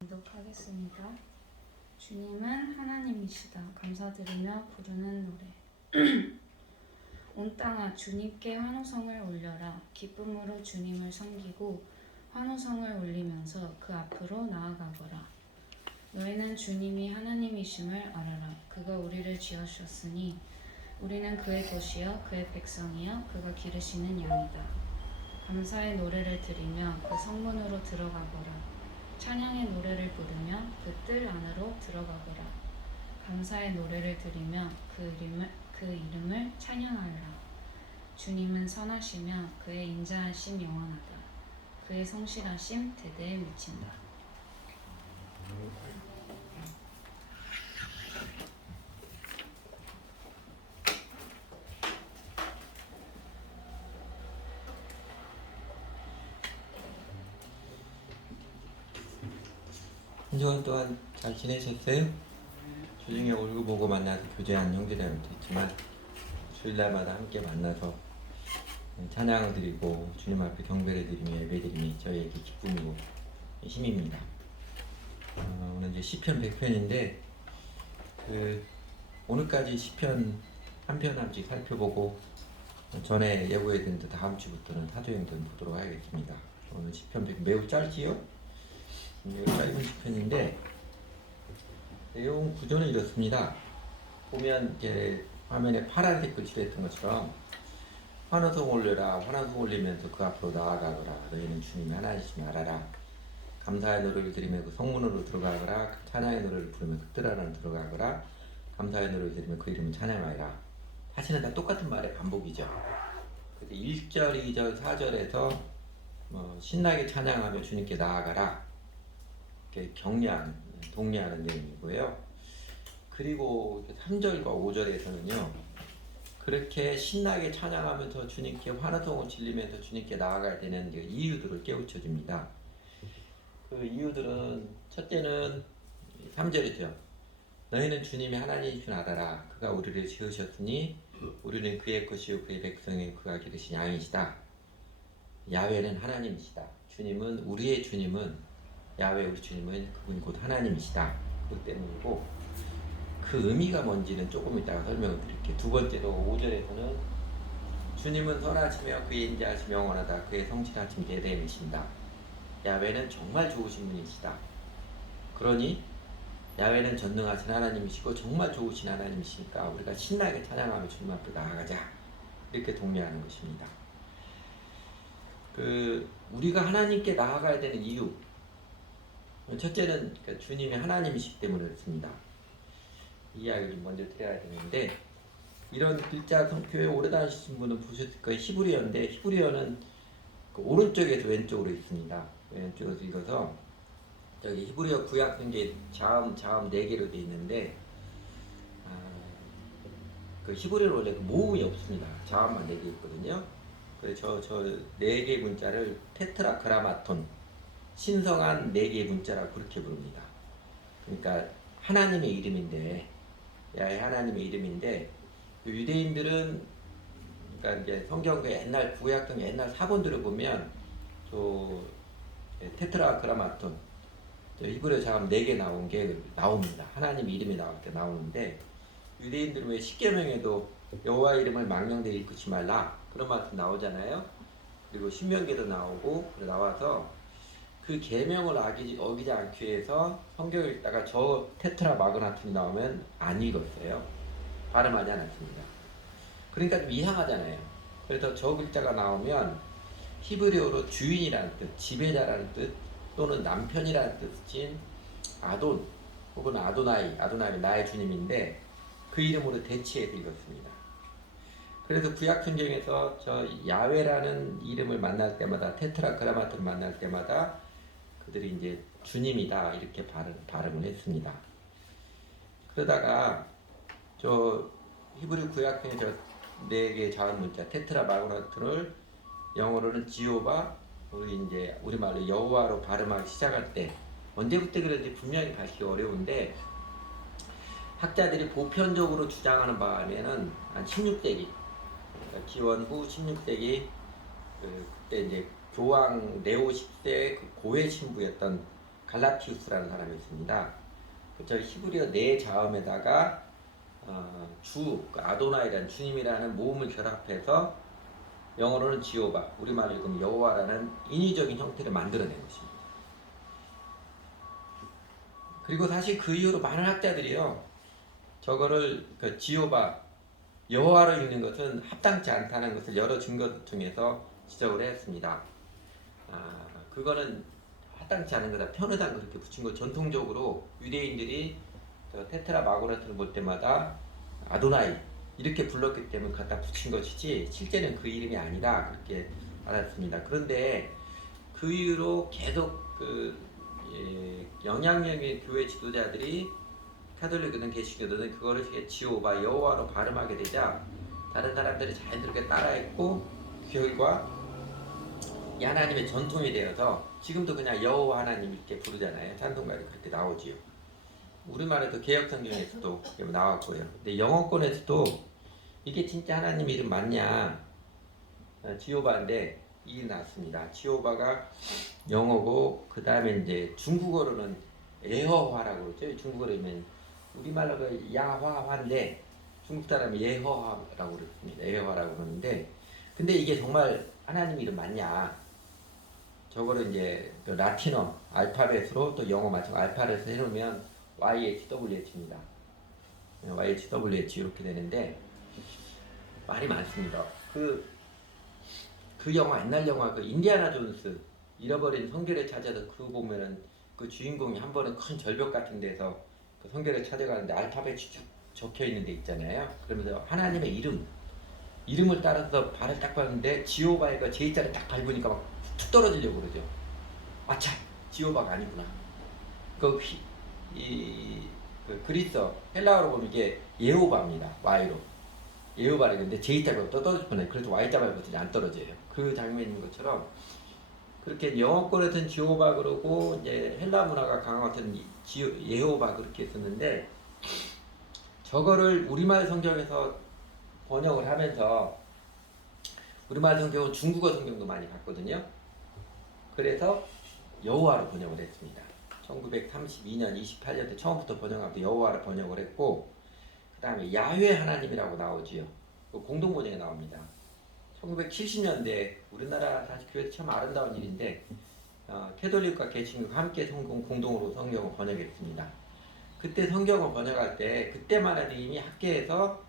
기도하겠습니다. 주님은 하나님이시다. 감사드리며 부르는 노래. 온 땅아 주님께 환호성을 올려라. 기쁨으로 주님을 섬기고 환호성을 올리면서 그 앞으로 나아가거라. 너희는 주님이 하나님이심을 알아라. 그가 우리를 지으셨으니 우리는 그의 것이요 그의 백성이요 그가 기르시는 양이다. 감사의 노래를 드리며 그 성문으로 들어가거라. 찬양의 노래를 부르며 그 뜰 안으로 들어가거라. 감사의 노래를 드리며 그 이름을 찬양하라. 주님은 선하시며 그의 인자하심 영원하다. 그의 성실하심 대대에 미친다. 한 주간 동안 잘 지내셨어요? 주중에 얼굴 보고 만나서 교제하는 형제들도 있지만 주일날마다 함께 만나서 찬양을 드리고 주님 앞에 경배를 드리며 예배드림이 저희에게 기쁨이고 힘입니다. 오늘 이제 시편 100편인데 오늘까지 시편 한 편 한 씩 살펴보고 전에 예고해드린 다음 주부터는 사도행전 보도록 하겠습니다. 오늘 시편 100편 매우 짧지요? 짧은 시편인데 내용 구조는 이렇습니다. 보면 이제 화면에 파란색 글씨로 했던 것처럼 환호성 올려라. 환호성 올리면서 그 앞으로 나아가거라. 너희는 주님 하나님이심을 알아라. 감사의 노래를 들으며 그 성문으로 들어가거라. 찬양의 노래를 부르며 그 뜰 안으로 들어가거라. 감사의 노래를 들으며 그 이름을 찬양하여라. 사실은 다 똑같은 말의 반복이죠. 1절, 2절, 4절에서 신나게 찬양하며 주님께 나아가라. 독려하는 내용이고요. 그리고 3절과 5절에서는요. 그렇게 신나게 찬양하면서 주님께 환호성을 질리면서 주님께 나아가야 되는 이유들을 깨우쳐 줍니다. 그 이유들은 첫째는 3절이죠. 너희는 주님이 하나님인 줄 알아라. 그가 우리를 지으셨으니 우리는 그의 것이요 그의 백성이 그가 기르신 양이시다. 야훼는 하나님이시다. 우리의 주님은 야훼 우리 주님은 그분이 곧 하나님이시다. 그 때문이고 그 의미가 뭔지는 조금 이따가 설명을 드릴게요. 두 번째로 5절에서는 주님은 선하시며 그의 인자하심 영원하다. 그의 성실하심 대대에 미신다. 야훼는 정말 좋으신 분이시다. 그러니 야훼는 전능하신 하나님이시고 정말 좋으신 하나님이시니까 우리가 신나게 찬양하며 주님 앞에 나아가자. 이렇게 독려하는 것입니다. 우리가 하나님께 나아가야 되는 이유 첫째는 주님이 하나님이시기 때문에 그렇습니다. 이 이야기를 먼저 드려야 되는데 이런 글자 교회 오래 다니신 분은 보셨을 거예요. 히브리어인데 히브리어는 오른쪽에서 왼쪽으로 있습니다. 왼쪽에서 읽어서 저기 히브리어 구약 성경에 자음 4개로 되어 있는데 히브리어는 원래 모음이 없습니다. 자음만 4개 있거든요. 그래서 저 4개 문자를 테트라그라마톤 신성한 4개의 문자라고 그렇게 부릅니다. 그러니까 하나님의 이름인데 야훼 하나님의 이름인데 유대인들은 그러니까 이제 성경의 옛날 구약성 옛날 사본들을 보면 테트라그라마톤 히브리어 자음 4개 나온 게 나옵니다. 하나님 이름이 나올 때 나오는데 유대인들은 왜 십계명에도 여호와 이름을 망령되이 일컫지 말라 그런 말씀 나오잖아요. 그리고 신명기에도 나오고 나와서 그 계명을 어기지 않기 위해서 성경을 읽다가 저 테트라마그나톤이 나오면 안 읽었어요. 발음하지 않았습니다. 그러니까 좀 이상하잖아요. 그래서 저 글자가 나오면 히브리어로 주인이라는 뜻, 지배자라는 뜻 또는 남편이라는 뜻인 아돈 혹은 아도나이 나의 주님인데 그 이름으로 대체해서 읽었습니다. 그래서 구약 성경에서 저 야훼라는 이름을 만날 때마다 테트라그라마톤을 만날 때마다 그들이 이제 주님이다 이렇게 발음을 했습니다. 그러다가 저 히브리 구약성의 저 4개의 자음 문자 테트라마그나톤을 영어로는 지오바 우리말로 여호와로 발음하기 시작할 때 언제부터 그런지 분명히 밝히기 어려운데 학자들이 보편적으로 주장하는 바에는 한 16세기 그러니까 기원 후 16세기 그때 이제 교황 네오 10세 고해 신부였던 갈라티우스라는 사람이 있습니다. 저 히브리어 네 자음에다가 그 아도나이라는 주님이라는 모음을 결합해서 영어로는 지오바, 우리말로 읽으면 여호와라는 인위적인 형태를 만들어낸 것입니다. 그리고 사실 그 이후로 많은 학자들이요, 저거를 그 지오바, 여호와로 읽는 것은 합당치 않다는 것을 여러 증거 통해서 지적을 했습니다. 그거는 합당치 않은 거다. 편의상 그렇게 붙인 거. 전통적으로 유대인들이 저 테트라 마고나트를 볼 때마다 아도나이 이렇게 불렀기 때문에 갖다 붙인 것이지 실제는 그 이름이 아니라 그렇게 알았습니다. 그런데 그 이후로 계속 영향력의 교회 지도자들이 카톨릭이든 개신교든 그거를 지오바 여호와로 발음하게 되자 다른 사람들이 자연스럽게 따라했고 그 결과 이 하나님의 전통이 되어서 지금도 그냥 여호와 하나님 이렇게 부르잖아요. 찬송가에 그렇게 나오지요. 우리말에도 개혁성경에서도 나왔고요. 근데 영어권에서도 이게 진짜 하나님 이름 맞냐? 지오바인데 이게 나왔습니다. 지오바가 영어고 그 다음에 이제 중국어로는 예허화라고 그러죠. 중국어로는 우리말로 야화화인데 중국 사람이 예허화라고 그랬습니다. 예허화라고 그러는데 근데 이게 정말 하나님 이름 맞냐? 저거를 이제 라틴어 알파벳으로 또 영어 마찬가지 알파벳을 해놓으면 YHWH입니다. YHWH 이렇게 되는데 말이 많습니다. 그 영화 옛날 영화 그 인디아나 존스 잃어버린 성결을 찾아서 그거 보면은 그 주인공이 한 번은 큰 절벽 같은 데서 그 성결을 찾아가는데 알파벳이 적혀 있는 데 있잖아요. 그러면서 하나님의 이름을 따라서 발을 딱 밟는데 지오바가 J자를 딱 밟으니까 막 툭 떨어지려고 그러죠. 아차 지오바가 아니구나. 그 그리스어 헬라어로 보면 이게 예호바입니다. Y로 예호바를 근데 J자가 떨어질 뻔해. 그래도 Y자 밟았더니 안 떨어져요. 그 장면인 것처럼 그렇게 영어권에서는 지오바 그러고 이제 헬라 문화가 강한 것은 예호바 그렇게 했었는데 저거를 우리말 성경에서 번역을 하면서 우리말 성경은 중국어 성경도 많이 봤거든요. 그래서 여호와로 번역을 했습니다. 1932년 28년에 처음부터 번역하면서 여호와로 번역을 했고 그 다음에 야훼 하나님이라고 나오지요. 그 공동 번역에 나옵니다. 1970년대 우리나라 사실 교회에서 참 아름다운 일인데 캐톨릭과 개신교가 함께 공동으로 성경을 번역했습니다. 그때 성경을 번역할 때 그때만 해도 이미 학계에서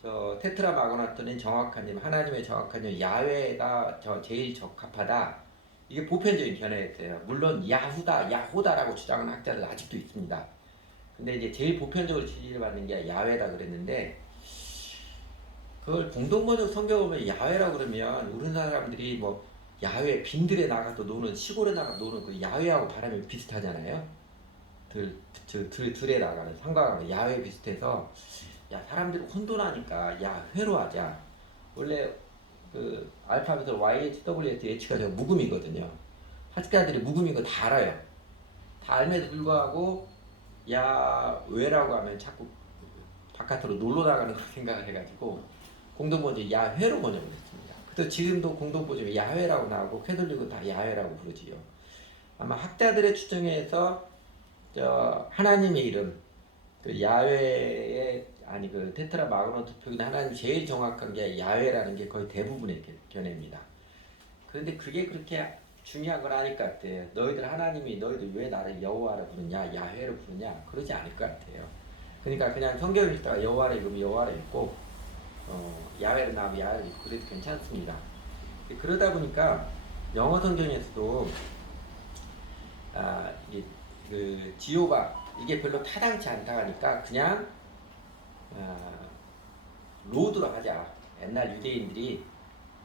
저 테트라 마고나토는 정확한 님 하나님의 정확한 님 야훼가 제일 적합하다. 이게 보편적인 견해였어요. 물론 야호다라고 주장하는 학자들 아직도 있습니다. 근데 이제 제일 보편적으로 지지를 받는 게 야훼다 그랬는데 그걸 공동번역 성경 보면 야훼라고 그러면 우리나라 사람들이 뭐 야외 빈들에 나가서 노는 시골에 나가서 노는 그 야외하고 발음이 비슷하잖아요. 들에 나가는 상가가 야외 비슷해서 야 사람들이 혼돈하니까 야 회로 하자. 원래 그 알파벳으로 YHWH H가 저 묵음이거든요. 학자들이 묵음인 거 다 알아요. 다 알면서 불구하고 야외라고 하면 자꾸 바깥으로 놀러 나가는 걸 생각을 해가지고 공동번역 야회로 번역을 했습니다. 그래서 지금도 공동번역이 야회라고 나오고 캐톨릭은 다 야회라고 부르지요. 아마 학자들의 추정에서 저 하나님의 이름 그 야훼의 아니 그 테트라 마그노트 표기는 하나님 제일 정확한 게 야훼라는 게 거의 대부분의 견해입니다. 그런데 그게 그렇게 중요한 건 아닐 것 같아요. 너희들 하나님이 너희들 왜 나를 여호와라 부르냐 야훼로 부르냐 그러지 않을 것 같아요. 그러니까 그냥 성경 읽다가 여호와를 읽으면 여호와를 읽고 야훼로 나오면 야훼를 읽고 그래도 괜찮습니다. 그러다 보니까 영어 성경에서도 그 지오바 이게 별로 타당치 않다 하니까 그냥 로드로 하자. 옛날 유대인들이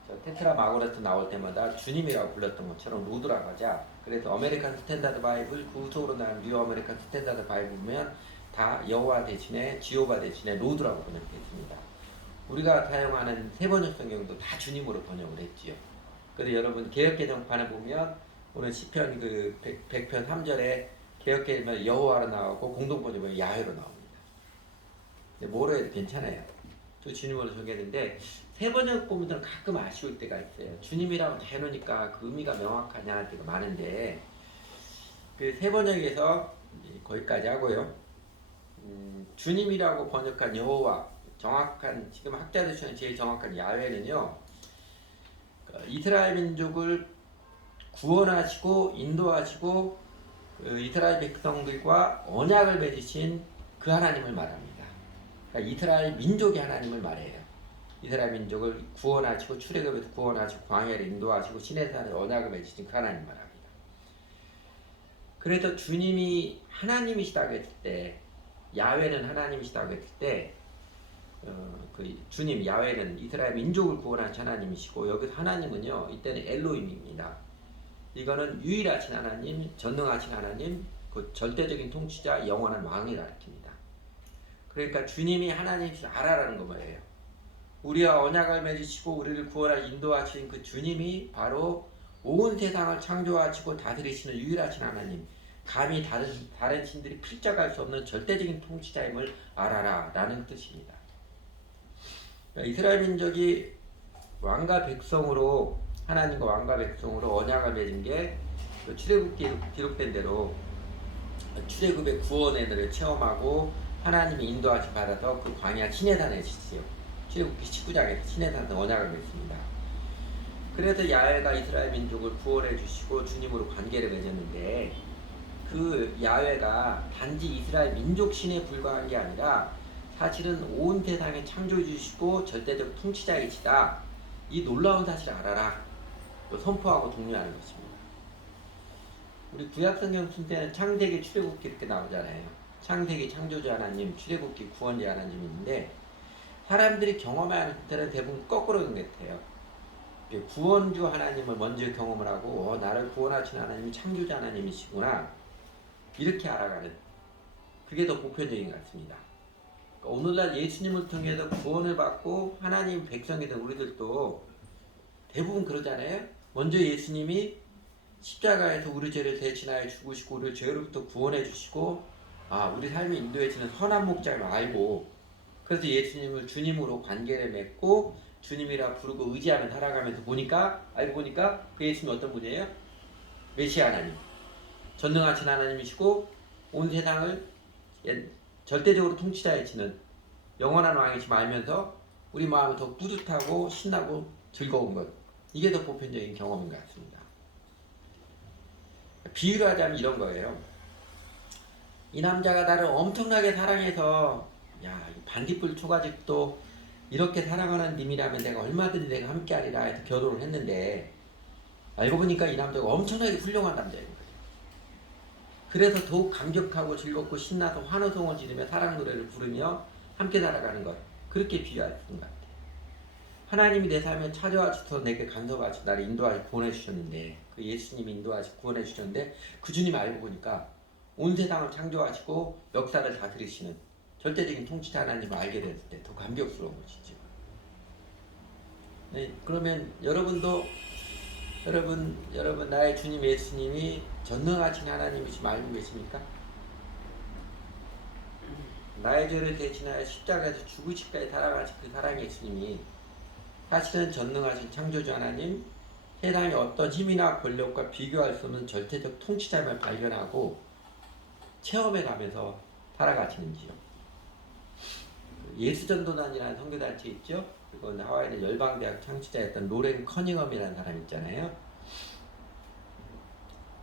저 테트라 마고레트 나올 때마다 주님이라고 불렀던 것처럼 로드라고 하자. 그래서 아메리칸 스탠다드 바이블 그 후속으로 나온 뉴 아메리칸 스탠다드 바이블 보면 다 여호와 대신에 지오바 대신에 로드라고 번역했습니다. 우리가 사용하는 세 번역 성경도 다 주님으로 번역을 했지요. 그래서 여러분 개역개정판에 보면 오늘 시편 그 100편 3절에 개역개정은 여호와로 나오고 공동번역은 야훼로 나옵니다. 근데 뭐로 해도 괜찮아요. 또 주님으로 정했는데 세 번역 보면 가끔 아쉬울 때가 있어요. 주님이라고 다 해놓으니까 그 의미가 명확하냐 할 때가 많은데 그 세 번역에서 거기까지 하고요. 주님이라고 번역한 여호와, 정확한 지금 학자들 중에 제일 정확한 야훼는요, 이스라엘 민족을 구원하시고 인도하시고 그 이스라엘 백성들과 언약을 맺으신 그 하나님을 말합니다. 그러니까 이스라엘 민족의 하나님을 말해요. 이스라엘 민족을 구원하시고 출애굽에서 구원하시고 광야를 인도하시고 시내산에 언약을 맺으신 그 하나님 말합니다. 그래서 주님이 하나님이시다고 했을 때, 야훼는 하나님이시다고 했을 때, 그 주님 야훼는 이스라엘 민족을 구원하신 하나님이시고, 여기서 하나님은요 이때는 엘로힘입니다. 이거는 유일하신 하나님, 전능하신 하나님, 그 절대적인 통치자, 영원한 왕을 가리킵니다. 그러니까 주님이 하나님이시 알아라는 거 뭐예요? 우리와 언약을 맺으시고 우리를 구원하 인도하신 그 주님이 바로 온 세상을 창조하시고 다스리시는 유일하신 하나님, 감히 다른 신들이 필적할 수 없는 절대적인 통치자임을 알아라 라는 뜻입니다. 그러니까 이스라엘 민족이 왕과 백성으로, 하나님과 왕과 백성으로 언약을 맺은 게 그 출애굽기에 기록된 대로 출애굽의 구원의 날을 체험하고 하나님이 인도하심 받아서 그 광야 시내산에 지지요. 출애굽기 19장에서 시내산에서 언약을 맺습니다. 그래서 야훼가 이스라엘 민족을 구원해 주시고 주님으로 관계를 맺었는데, 그 야훼가 단지 이스라엘 민족 신에 불과한 게 아니라 사실은 온 세상에 창조해 주시고 절대적 통치자이시다. 이 놀라운 사실을 알아라. 선포하고 독려하는 것입니다. 우리 구약성경 순서에는 창세기, 출애굽기 이렇게 나오잖아요. 창세기 창조주 하나님, 출애굽기 구원자 하나님이 있는데, 사람들이 경험하는 때는 대부분 거꾸로 연결돼요. 구원주 하나님을 먼저 경험을 하고 나를 구원하신 하나님이 창조자 하나님이시구나, 이렇게 알아가는, 그게 더 보편적인 것 같습니다. 그러니까 오늘날 예수님을 통해서 구원을 받고 하나님 백성이 된 우리들도 대부분 그러잖아요. 먼저 예수님이 십자가에서 우리 죄를 대신하여 죽으시고 우리를 죄로부터 구원해 주시고 우리 삶을 인도해 주는 선한 목자를 알고, 그래서 예수님을 주님으로 관계를 맺고 주님이라 부르고 의지하며 살아가면서 알고 보니까 그 예수님이 어떤 분이에요? 메시아 하나님, 전능하신 하나님이시고 온 세상을 절대적으로 통치자이시는 영원한 왕이심을 알면서 우리 마음이 더 뿌듯하고 신나고 즐거운 것, 이게 더 보편적인 경험인 것 같습니다. 비유를 하자면 이런 거예요. 이 남자가 나를 엄청나게 사랑해서, 반딧불 초가집도 이렇게 사랑하는 님이라면 내가 얼마든지 내가 함께하리라 해서 결혼을 했는데, 알고 보니까 이 남자가 엄청나게 훌륭한 남자인 거예요. 그래서 더욱 감격하고 즐겁고 신나서 환호성을 지르며 사랑 노래를 부르며 함께 살아가는 것, 그렇게 비유할 수 있는 것 같아요. 하나님이 내 삶에 찾아와주셔서 내게 간섭하시고 나를 인도하시고 구원해주셨는데, 그 예수님이 인도하시고 구원해주셨는데, 그 주님 알고 보니까 온 세상을 창조하시고 역사를 다스리시는 절대적인 통치자 하나님을 알게 됐을 때 더 감격스러운 것이죠. 네, 그러면 여러분도 여러분 나의 주님 예수님이 전능하신 하나님이심을 알고 계십니까? 나의 죄를 대신하여 십자가에서 죽으시기까지 살아가신 그 사랑의 예수님이 사실은 전능하신 창조주 하나님, 세상의 어떤 힘이나 권력과 비교할 수 없는 절대적 통치자임을 발견하고 체험해 가면서 살아가시는지요. 예수전도단이라는 선교단체 있죠. 그리고 하와이는 열방대학 창시자였던 로렌 커닝엄이라는 사람 있잖아요.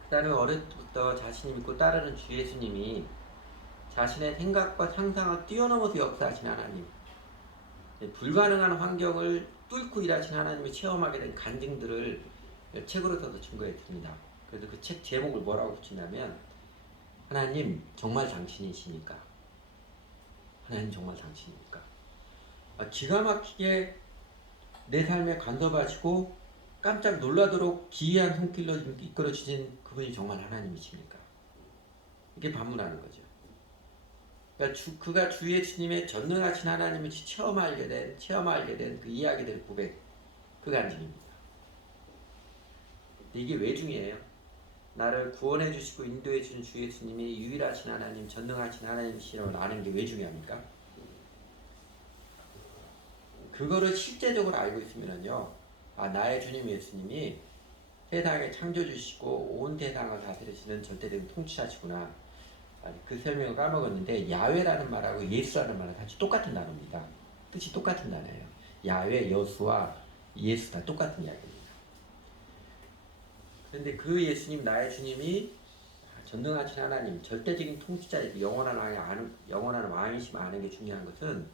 그 사람이 어릴 때부터 자신이 믿고 따르는 주 예수님이 자신의 생각과 상상을 뛰어넘어서 역사하신 하나님, 불가능한 환경을 뚫고 일하신 하나님을 체험하게 된 간증들을 책으로 써서 증거했습니다. 그래서 그 책 제목을 뭐라고 붙이냐면, 하나님 정말 당신이십니까? 하나님 정말 당신입니까? 기가 막히게 내 삶에 간섭하시고 깜짝 놀라도록 기이한 손길로 이끌어 주신 그분이 정말 하나님이십니까? 이게 반문하는 거죠. 그러니까 그가 주 예수님의 전능하신 하나님을 체험하게 된 그 이야기들 고백, 그 간증입니다. 근데 이게 왜 중요해요? 나를 구원해 주시고 인도해 주신 주 예수님이 유일하신 하나님, 전능하신 하나님이시라고 아는 게 왜 중요합니까? 그거를 실제적으로 알고 있으면요, 나의 주님 예수님이 세상에 창조주시고 온 세상을 다스리시는 절대적인 통치자시구나. 그 설명을 까먹었는데 야훼라는 말하고 예수라는 말은 같이 똑같은 단어입니다. 뜻이 똑같은 단어예요. 야훼, 여수와 예수 다 똑같은 이야기입니다. 그런데 그 예수님, 나의 주님이 전능하신 하나님, 절대적인 통치자이고 영원한 왕이시면 아는 게 중요한 것은,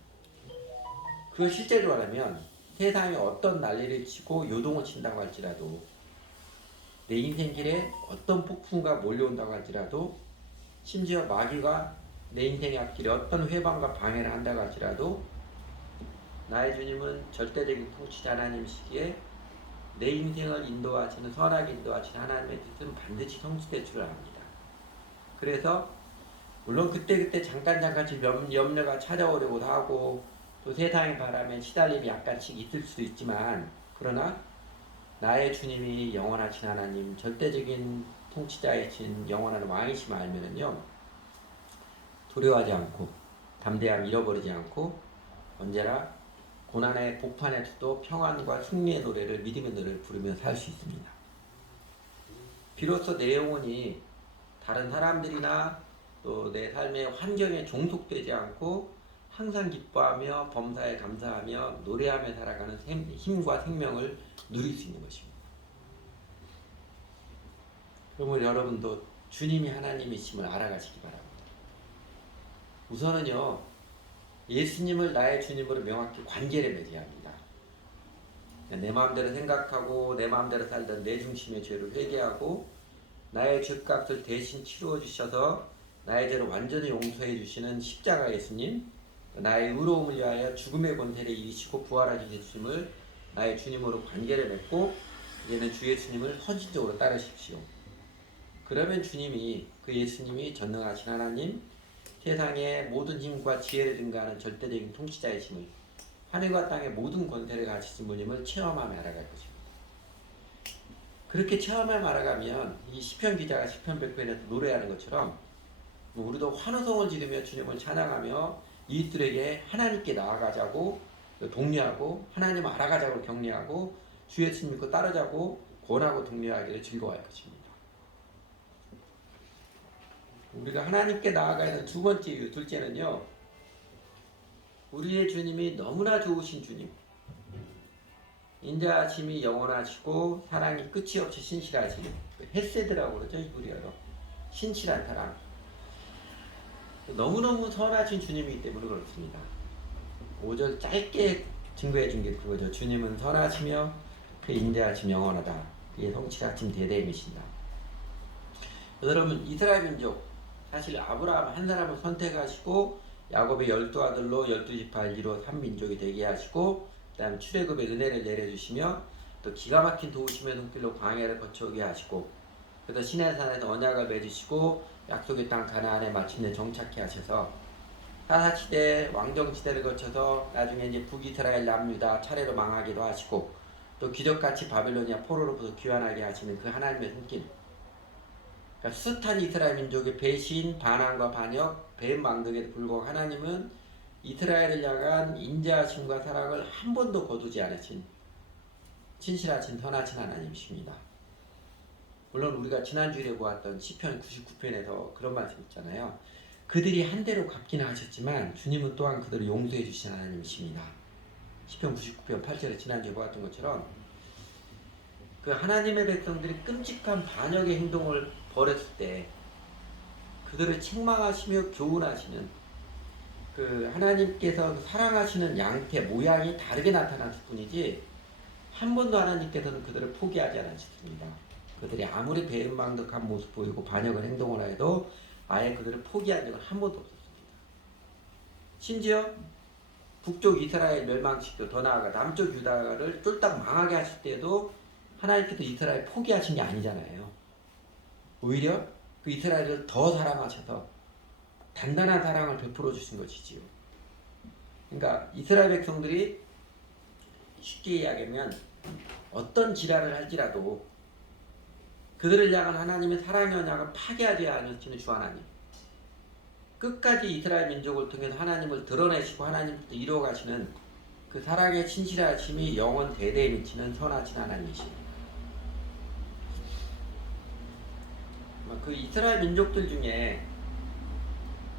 그걸 실제로 말하면 세상에 어떤 난리를 치고 요동을 친다고 할지라도, 내 인생길에 어떤 폭풍과 몰려온다고 할지라도, 심지어 마귀가 내 인생의 앞길에 어떤 회방과 방해를 한다고 할지라도, 나의 주님은 절대적인 통치자 하나님이시기에 내 인생을 인도하시는, 선하게 인도하시는 하나님의 뜻은 반드시 성취될 줄을 압니다. 그래서 물론 그때그때 잠깐씩 염려가 찾아오려고도 하고 또 세상의 바람에 시달림이 약간씩 있을 수도 있지만, 그러나 나의 주님이 영원하신 하나님, 절대적인 통치자이신 영원한 왕이심을 알면은요, 두려워하지 않고 담대함 잃어버리지 않고 언제나 고난의 복판에서도 평안과 승리의 노래를, 믿음의 노래를 부르며 살 수 있습니다. 비로소 내 영혼이 다른 사람들이나 또 내 삶의 환경에 종속되지 않고 항상 기뻐하며 범사에 감사하며 노래하며 살아가는 힘과 생명을 누릴 수 있는 것입니다. 그러면 여러분도 주님이 하나님이심을 알아가시기 바랍니다. 우선은요, 예수님을 나의 주님으로 명확히 관계를 맺어야 합니다. 내 마음대로 생각하고 내 마음대로 살던 내 중심의 죄를 회개하고 나의 죄값을 대신 치루어 주셔서 나의 죄를 완전히 용서해 주시는 십자가 예수님, 나의 의로움을 위하여 죽음의 권세를 이기시고 부활하신 예수님을 나의 주님으로 관계를 맺고 이제는 주 예수님을 헌신적으로 따르십시오. 그러면 주님이, 그 예수님이 전능하신 하나님, 세상의 모든 힘과 지혜를 증가하는 절대적인 통치자이심을, 하늘과 땅의 모든 권세를 가지신 분임을 체험하며 알아갈 것입니다. 그렇게 체험하며 알아가면 이 시편 기자가 시편 100편에서 노래하는 것처럼 우리도 환호성을 지르며 주님을 찬양하며 이웃들에게 하나님께 나아가자고 독려하고 하나님 알아가자고 격려하고 주 예수님 믿고 따르자고 권하고 독려하기를 즐거워할 것입니다. 우리가 하나님께 나아가야 하는 두 번째 이유, 둘째는요, 우리의 주님이 너무나 좋으신 주님, 인자하심이 영원하시고 사랑이 끝이 없이 신실하신, 헤세드라고 그러죠, 히브리어로. 신실한 사랑. 너무너무 선하신 주님이기 때문에 그렇습니다. 5절 짧게 증거해 준 게 그거죠. 주님은 선하시며 그 인자하심 영원하다. 그의 성실하심 대대이시다. 여러분, 이스라엘 민족, 사실 아브라함 한 사람을 선택하시고 야곱의 12아들로 12지파 이로 3민족이 되게 하시고, 그 다음 출애굽의 은혜를 내려주시며 또 기가 막힌 도우심의 손길로 광야를 거쳐오게 하시고, 그래서 시내산에서 언약을 맺으시고 약속의 땅 가나안에 마침내 정착해 하셔서 사사시대 왕정시대를 거쳐서 나중에 이제 북이스라엘 남유다 차례로 망하기도 하시고 또 기적같이 바빌로니아 포로로부터 귀환하게 하시는 그 하나님의 손길, 그러니까 숱한 이스라엘 민족의 배신, 반항과 반역, 배은망덕에도 불구하고 하나님은 이스라엘을 향한 인자하심과 사랑을 한 번도 거두지 않으신 신실하신 선하신 하나님이십니다. 물론 우리가 지난주에 보았던 시편 99편에서 그런 말씀 있잖아요. 그들이 한 대로 갚기는 하셨지만 주님은 또한 그들을 용서해 주신 하나님이십니다. 시편 99편 8절에 지난주에 보았던 것처럼 그 하나님의 백성들이 끔찍한 반역의 행동을 벌였을 때 그들을 책망하시며 교훈하시는 그 하나님께서 사랑하시는 양태 모양이 다르게 나타났을 뿐이지 한 번도 하나님께서는 그들을 포기하지 않으셨습니다. 그들이 아무리 배은망덕한 모습 보이고 반역을 행동을 해도 아예 그들을 포기한 적은 한 번도 없었습니다. 심지어 북쪽 이스라엘 멸망시키고 더 나아가 남쪽 유다를 쫄딱 망하게 하실 때도 하나님께서 이스라엘 포기하신 게 아니잖아요. 오히려 그 이스라엘을 더 사랑하셔서 단단한 사랑을 베풀어 주신 것이지요. 그러니까 이스라엘 백성들이 쉽게 이야기하면 어떤 지랄을 할지라도 그들을 향한 하나님의 사랑의 언약을 파괴하지 않으시는 주 하나님, 끝까지 이스라엘 민족을 통해서 하나님을 드러내시고 하나님께서 이루어가시는 그 사랑의 신실하심이 영원 대대에 미치는 선하신 하나님이십니다. 그 이스라엘 민족들 중에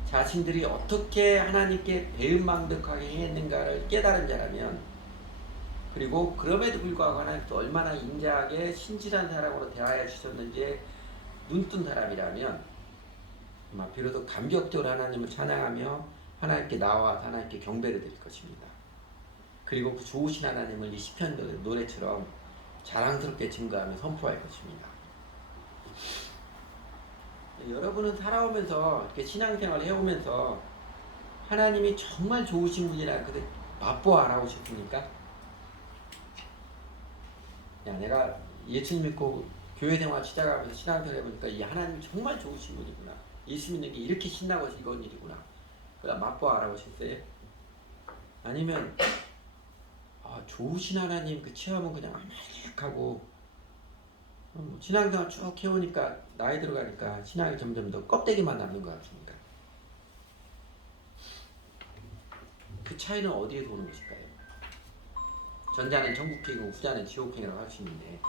자신들이 어떻게 하나님께 배은망덕하게 행했는가를 깨달은 자라면, 그리고 그럼에도 불구하고 하나님께서 얼마나 인자하게 신실한 사람으로 대하여 주셨는지에 눈뜬 사람이라면 아마 비로소 감격적으로 하나님을 찬양하며 하나님께 나와 하나님께 경배를 드릴 것입니다. 그리고 그 좋으신 하나님을 이 시편 노래처럼 자랑스럽게 증거하며 선포할 것입니다. 여러분은 살아오면서 이렇게 신앙생활을 해오면서 하나님이 정말 좋으신 분이라 그때 맛보아 알아오셨습니까? 야, 내가 예수님 믿고 교회 생활 시작하면서 신앙생활 해보니까 이 하나님 정말 좋으신 분이구나. 예수 믿는 게 이렇게 신나고 즐거운 일이구나. 그래 맛보아 알아보셨어요? 아니면 좋으신 하나님 그 체험은 그냥 아무렇하고 신앙생활 쭉 해오니까 나이 들어가니까 신앙이 점점 더 껍데기만 남는 것 같습니다. 그 차이는 어디에서 오는 것일까요? 전자는 천국행이고 후자는 지옥행이라고 할 수 있는데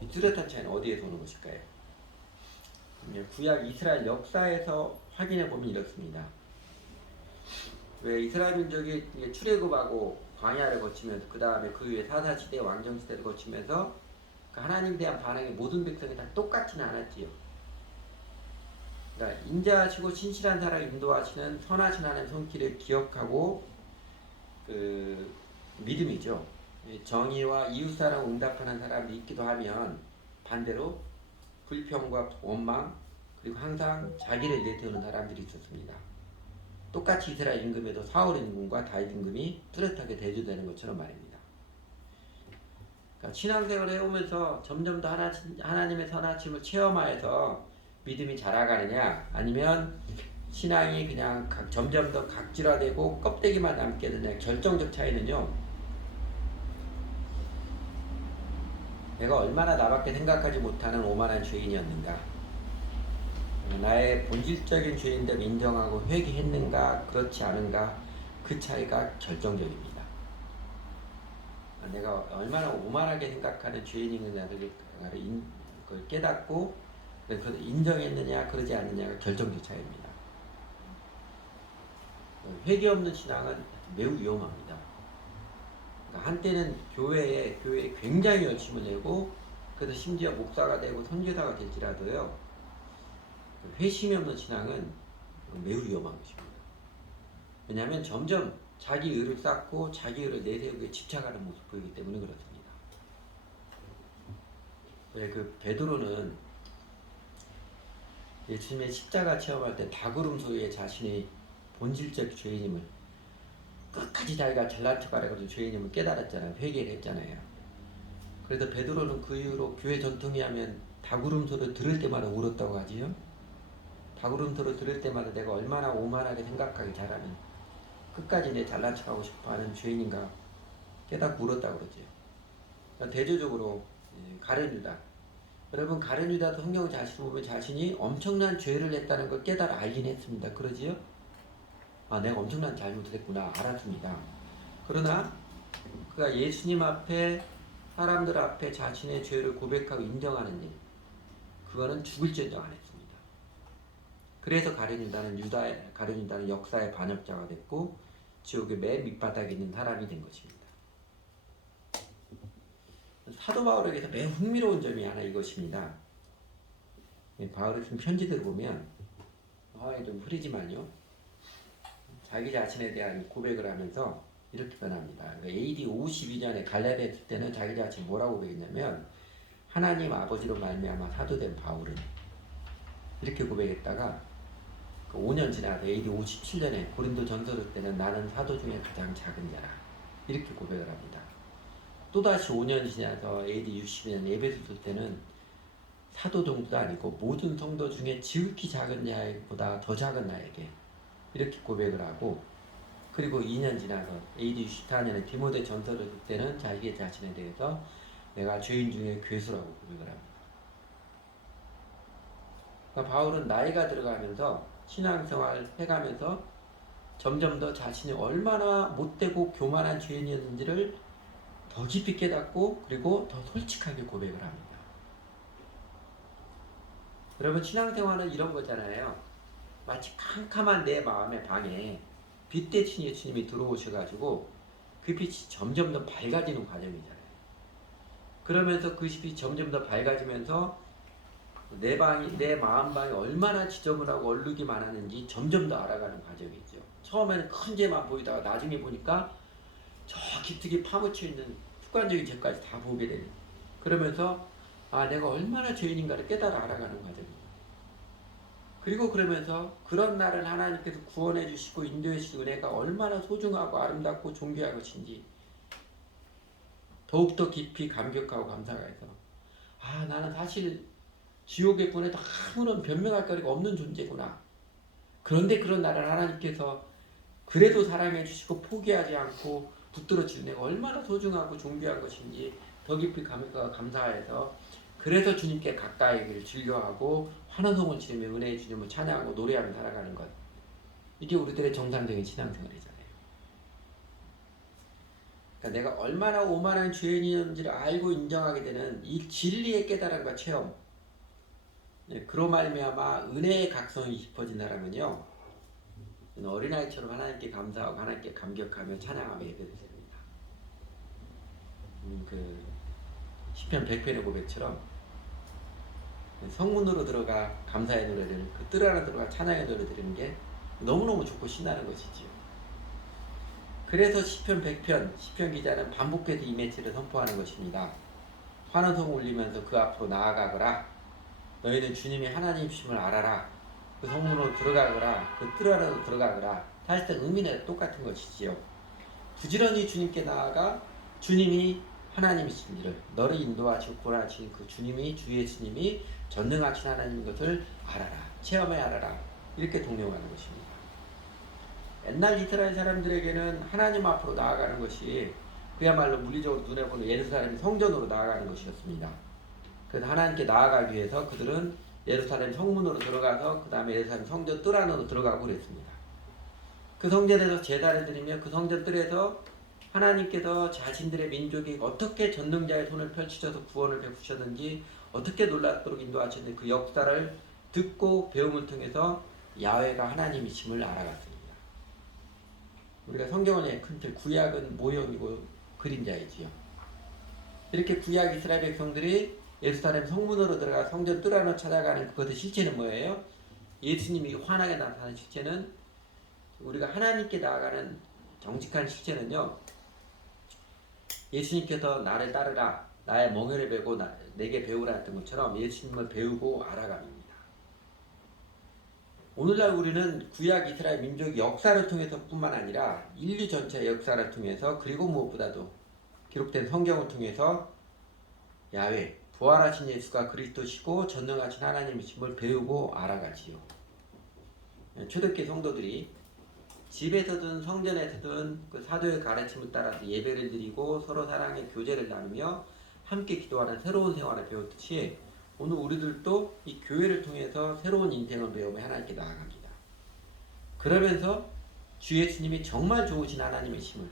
이 뚜렷한 차이는 어디에서 오는 것일까요? 구약 이스라엘 역사에서 확인해 보면 이렇습니다. 왜 이스라엘 민족이 출애굽하고 광야를 거치면서 그 다음에 그 위에 사사시대 왕정시대를 거치면서 그 하나님에 대한 반응이 모든 백성이 다 똑같지는 않았지요. 그러니까 인자하시고 신실한 사람을 인도하시는 선하신 하나님의 손길을 기억하고 그 믿음이죠. 정의와 이웃사랑 응답하는 사람이 있기도 하면 반대로 불평과 원망 그리고 항상 자기를 내세우는 사람들이 있었습니다. 똑같이 이스라엘 임금에도 사울 임금과 다윗 임금이 뚜렷하게 대조되는 것처럼 말입니다. 그러니까 신앙생활을 해오면서 점점 더 하나님의 선하심을 체험하여서 믿음이 자라가느냐, 아니면 신앙이 그냥 점점 더 각질화되고 껍데기만 남게 되느냐. 결정적 차이는요, 내가 얼마나 나밖에 생각하지 못하는 오만한 죄인이었는가, 나의 본질적인 죄인됨을 인정하고 회개했는가 그렇지 않은가, 그 차이가 결정적입니다. 내가 얼마나 오만하게 생각하는 죄인이냐를 그걸 깨닫고 그걸 인정했느냐 그러지 않느냐가 결정적 차이입니다. 회개 없는 신앙은 매우 위험합니다. 그러니까 한때는 교회에 굉장히 열심을 내고 그래서 심지어 목사가 되고 선교사가 될지라도요, 회심이 없는 신앙은 매우 위험한 것입니다. 왜냐하면 점점 자기 의를 쌓고 자기 의를 내세우기에 집착하는 모습을 보이기 때문에 그렇습니다. 그 베드로는 예수님의 십자가 체험할 때 다구름소에 자신의 본질적 죄인임을 끝까지 자기가 잘난 척하려고 죄인임을 깨달았잖아요. 회개를 했잖아요. 그래서 베드로는 그 이후로 교회 전통에 하면 다구름소를 들을 때마다 울었다고 하지요. 다구름소를 들을 때마다 내가 얼마나 오만하게 생각하기 잘하는, 끝까지 내 잘난 척하고 싶어하는 죄인인가 깨닫고 울었다고 그러죠. 그러니까 대조적으로 가룟 유다, 여러분 가룟 유다도 성경 자신을 보면 자신이 엄청난 죄를 했다는 걸 깨달아 알긴 했습니다. 그러지요? 내가 엄청난 잘못을 했구나 알았습니다. 그러나 그가 예수님 앞에 사람들 앞에 자신의 죄를 고백하고 인정하는 일, 그거는 죽을지언정 안 했습니다. 그래서 가룟 유다는 역사의 반역자가 됐고 지옥의 맨 밑바닥에 있는 사람이 된 것입니다. 사도 바울에게서 매우 흥미로운 점이 하나 이것입니다. 바울의 쓴 편지들을 보면 좀 흐리지만요, 자기 자신에 대한 고백을 하면서 이렇게 변합니다. AD 52년에 갈라디아에 있을 때는 자기 자신이 뭐라고 고백했냐면, 하나님 아버지로 말미암아 사도된 바울은, 이렇게 고백했다가 5년 지나서 AD 57년에 고린도 전서를 때는 나는 사도 중에 가장 작은 자라, 이렇게 고백을 합니다. 또다시 5년 지나서 AD 60년 에베소서 때는 사도 정도도 아니고 모든 성도 중에 지극히 작은 자보다 더 작은 나에게, 이렇게 고백을 하고, 그리고 2년 지나서 AD 64년에 디모데 전서를 쓸 때는 자기 자신에 대해서 내가 죄인 중에 괴수라고 고백을 합니다. 그러니까 바울은 나이가 들어가면서 신앙생활 해가면서 점점 더 자신이 얼마나 못되고 교만한 죄인이었는지를 더 깊이 깨닫고 그리고 더 솔직하게 고백을 합니다. 그러면 신앙생활은 이런 거잖아요. 마치 캄캄한 내 마음의 방에 빛 대신 예수님이 들어오셔가지고 그 빛이 점점 더 밝아지는 과정이잖아요. 그러면서 그 빛이 점점 더 밝아지면서 내 방이, 내 마음방이 얼마나 지저분하고 얼룩이 많았는지 점점 더 알아가는 과정이죠. 처음에는 큰 죄만 보이다가 나중에 보니까 저 기특이 파묻혀 있는 습관적인 죄까지 다 보게 되는. 그러면서 아, 내가 얼마나 죄인인가를 깨달아 알아가는 과정이에요. 그리고 그러면서 그런 나를 하나님께서 구원해 주시고 인도해 주신 은혜가 얼마나 소중하고 아름답고 존귀한 것인지 더욱더 깊이 감격하고 감사가 해서 아, 나는 사실 지옥에 보내도 아무런 변명할 거리가 없는 존재구나. 그런데 그런 나를 하나님께서 그래도 사랑해 주시고 포기하지 않고 붙들어 주는 내가 얼마나 소중하고 존귀한 것인지 더 깊이 감격하고 감사해서 그래서 주님께 가까이 길 즐겨하고 환호성을 지르며 은혜의 주님을 찬양하고 노래하며 살아가는 것. 이게 우리들의 정상적인 신앙생활이잖아요. 그러니까 내가 얼마나 오만한 죄인이었는지를 알고 인정하게 되는 이 진리의 깨달음과 체험. 그로 말미암아 은혜의 각성이 깊어진 사람은요. 어린아이처럼 하나님께 감사하고 하나님께 감격하며 찬양하며 예배드립니다. 그 시편 100편의 고백처럼 성문으로 들어가 감사의 노래를 그 뜰 안에 들어가 찬양의 노래 드리는 게 너무너무 좋고 신나는 것이지요. 그래서 시편 100편 시편 기자는 반복해서 이 메시지를 선포하는 것입니다. 환호성 울리면서 그 앞으로 나아가거라. 너희는 주님이 하나님이심을 알아라. 그 성문으로 들어가거라. 그 뜰 안으로 들어가거라. 사실상 의미는 똑같은 것이지요. 부지런히 주님께 나아가 주님이 하나님이신지를 너를 인도하시고 구원하시는 그 주님이 주 예수님이 전능하신 하나님인 것을 알아라. 체험해 알아라. 이렇게 독려하는 것입니다. 옛날 이스라엘 사람들에게는 하나님 앞으로 나아가는 것이 그야말로 물리적으로 눈에 보는 예루살렘 성전으로 나아가는 것이었습니다. 그래서 하나님께 나아가기 위해서 그들은 예루살렘 성문으로 들어가서 그 다음에 예루살렘 성전 뜰 안으로 들어가고 그랬습니다. 그 성전에서 제단을 드리며 그 성전 뜰에서 하나님께서 자신들의 민족이 어떻게 전능자의 손을 펼치셔서 구원을 베푸셨는지 어떻게 놀랍도록 인도하셨는지 그 역사를 듣고 배움을 통해서 야훼가 하나님이심을 알아갔습니다. 우리가 성경의 큰 틀 구약은 모형이고 그림자이지요. 이렇게 구약 이스라엘 백성들이 예루살렘 성문으로 들어가 성전 뜰 안으로 찾아가는 그것의 실체는 뭐예요? 예수님이 환하게 나타나는 실체는 우리가 하나님께 나아가는 정직한 실체는요. 예수님께서 나를 따르라 나의 멍에를 베고 내게 배우라 했던 것처럼 예수님을 배우고 알아갑니다. 오늘날 우리는 구약 이스라엘 민족 역사를 통해서 뿐만 아니라 인류 전체의 역사를 통해서 그리고 무엇보다도 기록된 성경을 통해서 야훼 부활하신 예수가 그리스도시고 전능하신 하나님이심을 배우고 알아가지요. 초대교회 성도들이 집에서든 성전에서든 그 사도의 가르침을 따라서 예배를 드리고 서로 사랑의 교제를 나누며 함께 기도하는 새로운 생활을 배웠듯이 오늘 우리들도 이 교회를 통해서 새로운 인생을 배우며 하나님께 나아갑니다. 그러면서 주 예수님이 정말 좋으신 하나님이심을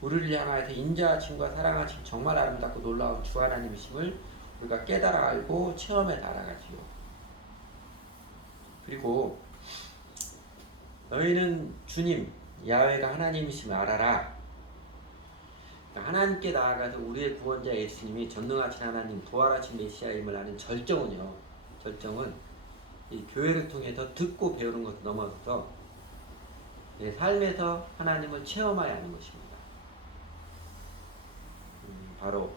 우리를 향하여서 인자하심과 사랑하심 정말 아름답고 놀라운 주 하나님이심을 우리가 깨달아 알고 체험해 나아가지요. 그리고 너희는 주님 야훼가 하나님이심을 알아라. 하나님께 나아가서 우리의 구원자 예수님이 전능하신 하나님 부활하신 메시아임을 아는 절정은요. 절정은 이 교회를 통해서 듣고 배우는 것을 넘어서서 내 삶에서 하나님을 체험해야 하는 것입니다. 바로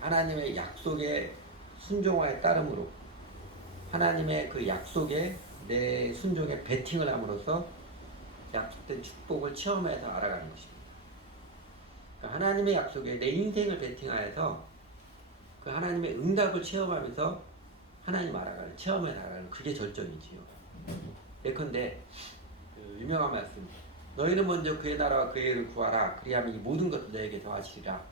하나님의 약속에 순종하에 따름으로 하나님의 그 약속에 내 순종에 베팅을 함으로써 약속된 축복을 체험해서 알아가는 것입니다. 하나님의 약속에 내 인생을 베팅하여서 그 하나님의 응답을 체험하면서 하나님 알아가는 체험해 나가는 그게 절정이지요. 예컨대 그 유명한 말씀 너희는 먼저 그의 나라와 그의 의를 구하라 그리하면 이 모든 것을 너에게 더하시리라.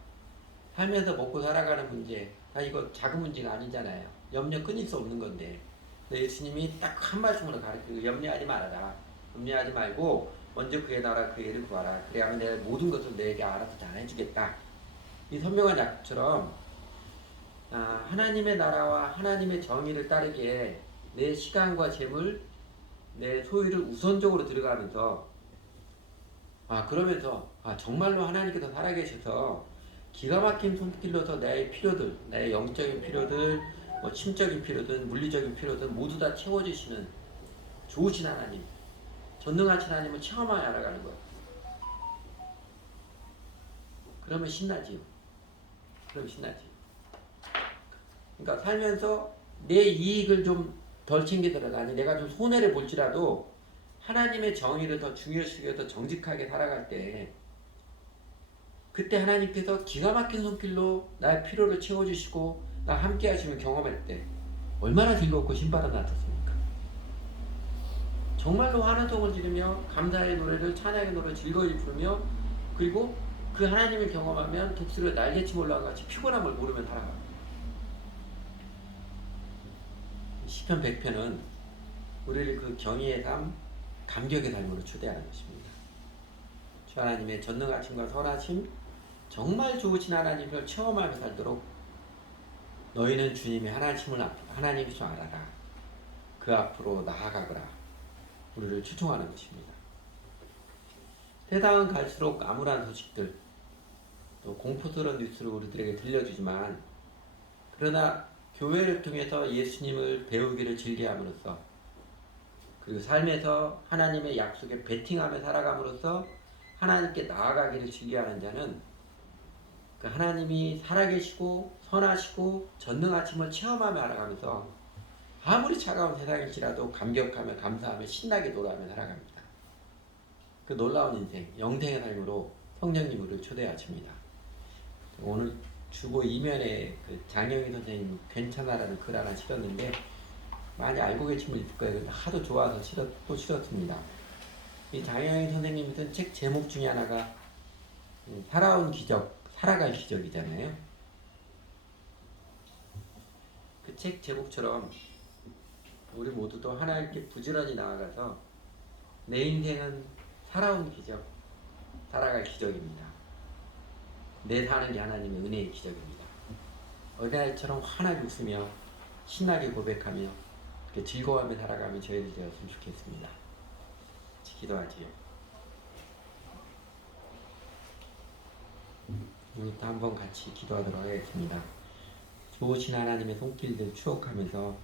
살면서 먹고 살아가는 문제 다 이거 작은 문제가 아니잖아요. 염려 끊일 수 없는 건데 예수님이 딱 한 말씀으로 가르치고 염려하지 말아라. 염려하지 말고 먼저 그의 나라 그의 의를 구하라. 그래야만 내가 모든 것을 너에게 알아서 다 해주겠다. 이 선명한 약속처럼 하나님의 나라와 하나님의 정의를 따르기에 내 시간과 재물, 내 소유를 우선적으로 들어가면서 그러면서 정말로 하나님께서 살아계셔서 기가 막힌 손길로서 나의 필요들, 나의 영적인 필요들, 뭐 심적인 필요든 물리적인 필요든 모두 다 채워주시는 좋으신 하나님, 전능하신 하나님을 체험하여 알아가는 거예요. 그러면 신나지요. 그럼 신나지. 그러니까 살면서 내 이익을 좀 덜 챙기더라도, 아니 내가 좀 손해를 볼지라도 하나님의 정의를 더 중요시하게 더 정직하게 살아갈 때, 그때 하나님께서 기가 막힌 손길로 나의 필요를 채워주시고 나 함께 하시면 경험할 때 얼마나 즐겁고 신바람 났었습니까? 정말로 환호성을 지르며 감사의 노래를, 찬양의 노래를 즐거이 부르며, 그리고 그 하나님을 경험하면 독수리가 날개치 올라간 같이 피곤함을 모르며 살아갑니다. 시편 100편은 우리를 그 경의의 삶, 감격의 삶으로 초대하는 것입니다. 주 하나님의 전능하심과 선하심, 정말 좋으신 하나님을 체험하며 살도록 너희는 주님의 하나님이신 줄 알아라. 그 앞으로 나아가거라. 우리를 추종하는 것입니다. 세상은 갈수록 암울한 소식들, 또 공포스러운 뉴스를 우리들에게 들려주지만, 그러나 교회를 통해서 예수님을 배우기를 즐겨함으로써, 그리고 삶에서 하나님의 약속에 베팅하며 살아감으로써 하나님께 나아가기를 즐겨하는 자는 그 하나님이 살아계시고 선하시고 전능하심을 체험하며 알아가면서 아무리 차가운 세상일지라도 감격하며 감사하며 신나게 노래하며 살아갑니다. 그 놀라운 인생, 영생의 삶으로 성령님 우리를 초대하십니다. 오늘 주보 이면에 그 장영희 선생님 괜찮아라는 글 하나 실었는데, 많이 알고 계신 분 있을 거예요. 하도 좋아서 또 실었습니다. 이 장영희 선생님이 쓴 책 제목 중에 하나가 살아온 기적, 살아갈 기적이잖아요. 그 책 제목처럼 우리 모두도 하나님께 부지런히 나아가서 내 인생은 살아온 기적, 살아갈 기적입니다. 내 사는 게 하나님의 은혜의 기적입니다. 어린아이처럼 환하게 웃으며 신나게 고백하며 즐거워하며 살아가면 저희들 되었으면 좋겠습니다. 같이 기도하지요. 오늘도 한번 같이 기도하도록 하겠습니다. 좋으신 하나님의 손길들 추억하면서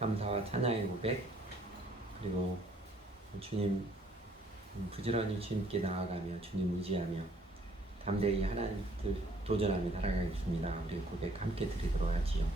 감사와 찬양의 고백, 그리고 주님 부지런히 주님께 나아가며 주님 의지하며 담대히 하나님들 도전하며 살아가겠습니다. 우리 고백 함께 드리도록 하지요.